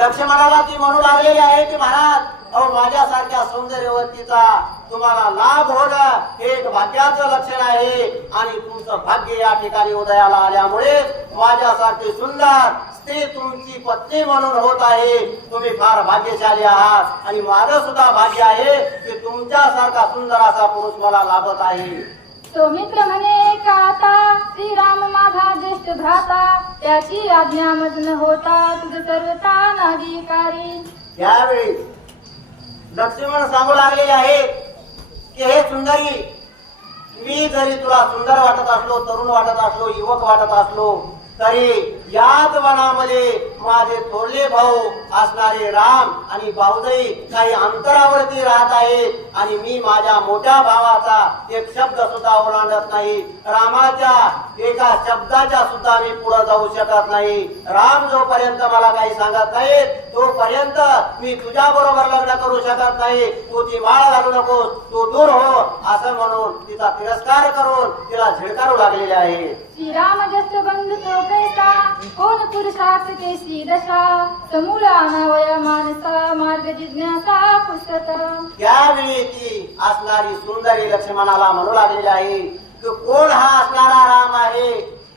लक्ष्मणाला ती म्हणू लागलेली आहे की महाराज अहो माझ्यासारख्या सौंदर्यवतीचा तुम्हाला लाभ होणं हे एक भाग्याचं लक्षण आहे. आणि तुमचं भाग्य या ठिकाणी उदयाला आल्यामुळे माझ्यासारखी सुंदर स्त्री तुमची पत्नी म्हणून होत आहे. तुम्ही फार भाग्यशाली आहात. आणि माझं सुद्धा भाग्य आहे की तुमच्यासारखा सुंदर असा पुरुष मला लाभत आहे. तो मित्र म्हणे का आता श्रीराम माझा ज्येष्ठ भ्राता त्याची आज्ञा मग्न होता तुझ सर्वता नाधिकारी. यावेळी लक्ष्मण सांगू लागलेले आहे की हे सुंदरी मी जरी तुला सुंदर वाटत असलो तरुण वाटत असलो युवक वाटत असलो तरी याच वनामध्ये माझे थोरले भाऊ असणारे राम आणि बाऊजाई काही अंतरावरती राहत आहे आणि मी माझ्या मोठ्या भावाचा एक शब्द सुद्धा ओलांडत नाही. रामाच्या एका शब्दाच्या सुद्धा मी पुढे जाऊ शकत नाही. राम जोपर्यंत मला काही सांगत नाही तोपर्यंत मी तुझ्या बरोबर लग्न करू शकत नाही. तू ती माळ घालू नकोस तू दूर हो असं म्हणून तिचा तिरस्कार करून तिला झिडकारू लागलेले आहे. श्रीराम ज्येष्ठ बंधू तो कैसा कोण पुरुषार्थ केसी दशा समूल अनावया मानसा मार्ग जिज्ञासा पुस्तक. त्यावेळी ती असणारी सुंदरी लक्ष्मणाला म्हणू लागलेली आहे तो कोण हा असणारा राम आहे?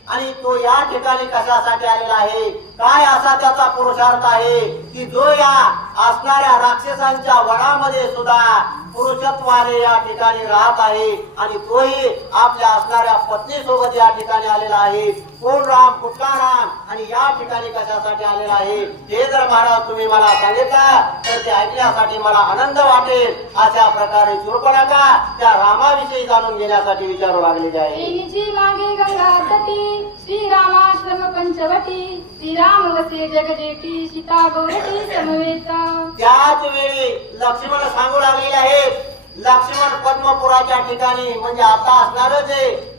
आणि तो या ठिकाणी कशासाठी आलेला आहे? काय असा त्याचा पुरुषार्थ आहे? की जो या असणाऱ्या राक्षसांच्या वनामध्ये सुद्धा पुरुषत्वाने या ठिकाणी राहत आहे आणि तोही आपल्या असणाऱ्या पत्नी सोबत या ठिकाणी आलेला आहे. कोण राम कुठला राम आणि या ठिकाणी कशासाठी आलेला आहे हे जर महाराज तुम्ही मला सांगितलं तर ते ऐकण्यासाठी मला आनंद वाटेल अशा प्रकारे नका त्या रामाविषयी जाणून घेण्यासाठी विचारू लागलेले आहे. येणीची मागे गंगा श्रीराम वसे जगजेती सीता गौरटी समवेता। त्याच वेळी लक्ष्मण सांगू लागलेले आहेत लक्ष्मण पद्मपुराच्या ठिकाणी म्हणजे आता असणार जे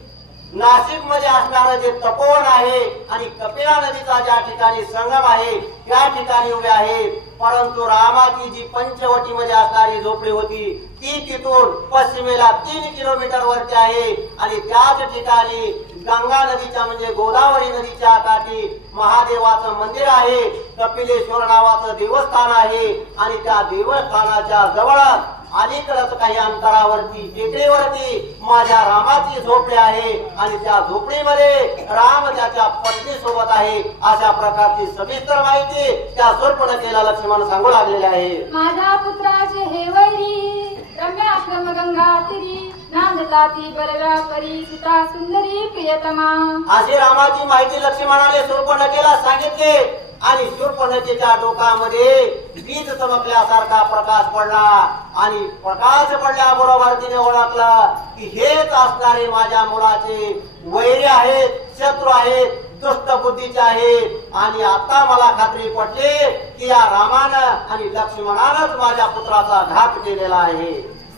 नाशिकमध्ये असणार जे तपोवन आहे आणि कपिला नदीचा ज्या ठिकाणी संगम आहे त्या ठिकाणी उभे आहे परंतु रामाची जी पंचवटी मध्ये असणारी झोपडी होती ती तिथून पश्चिमेला तीन किलोमीटर वरती आहे आणि त्याच ठिकाणी गंगा नदीच्या म्हणजे गोदावरी नदीच्या काठी महादेवाचं मंदिर आहे. कपिलेश्वर नावाचं देवस्थान आहे. आणि त्या देवस्थानाच्या जवळच अलीकडच काही अंतरावरती टेकडीवरती माझ्या रामाची झोपडी आहे आणि त्या झोपडीमध्ये राम त्याच्या पत्नी सोबत आहे. अशा प्रकारची सविस्तर माहिती त्या केला लक्ष्मण सांगू लागलेले आहे. माझ्या पुत्राचे हे वैरी रम्याश्रम गंगा तिरी नांदता ती बरव्या परी सीता सुंदरी प्रियतमा. अशी रामाची माहिती लक्ष्मणाने केला सांगितले. आणि शूर्पणखेच्या डोकामध्ये वीज चमकल्यासारखा प्रकाश पडला. आणि प्रकाश पडल्याबरोबर तिने ओळखलं की हेच असणारे माझ्या मुलाचे वैरी आहेत शत्रू आहेत दुष्ट बुद्धीचे आहेत. आणि आता मला खात्री पटली की या रामानं आणि लक्ष्मणानंच माझ्या पुत्राचा घात केलेला आहे.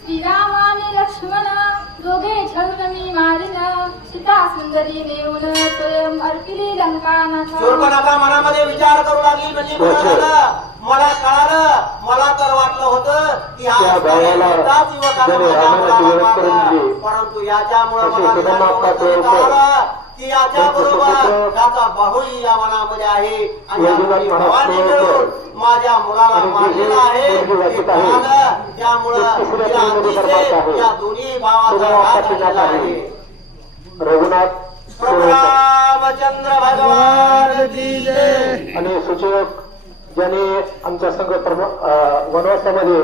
श्रीराम आणि लक्ष्मण दोघे छळून मी मारिन सीता सुंदरी नेऊन स्वयं अर्पिली लंकानाथ. शूर्पणखा मनामध्ये विचार करू लागली म्हणजे झालं मला कळालं. मला तर वाटलं होतं की हा त्या भावाला एकाच युवकानं जरी माझ्या रामाने मुलाला जीवन करून मारलं. दिले. परंतु याच्यामुळे मला सुदामा कळालं की याच्या बरोबर त्याचा भाऊही या मनामध्ये आहे आणि भावांनी. मिळून माझ्या मुलाला मारलेलं आहे. त्यामुळं तिला अतिशय. या दोन्ही भावाचा आहे. रघुनाथ प्रभू. रामचंद्र भगवान की जय आणि सूचक ज्यांनी आमच्या संघ वनवासामध्ये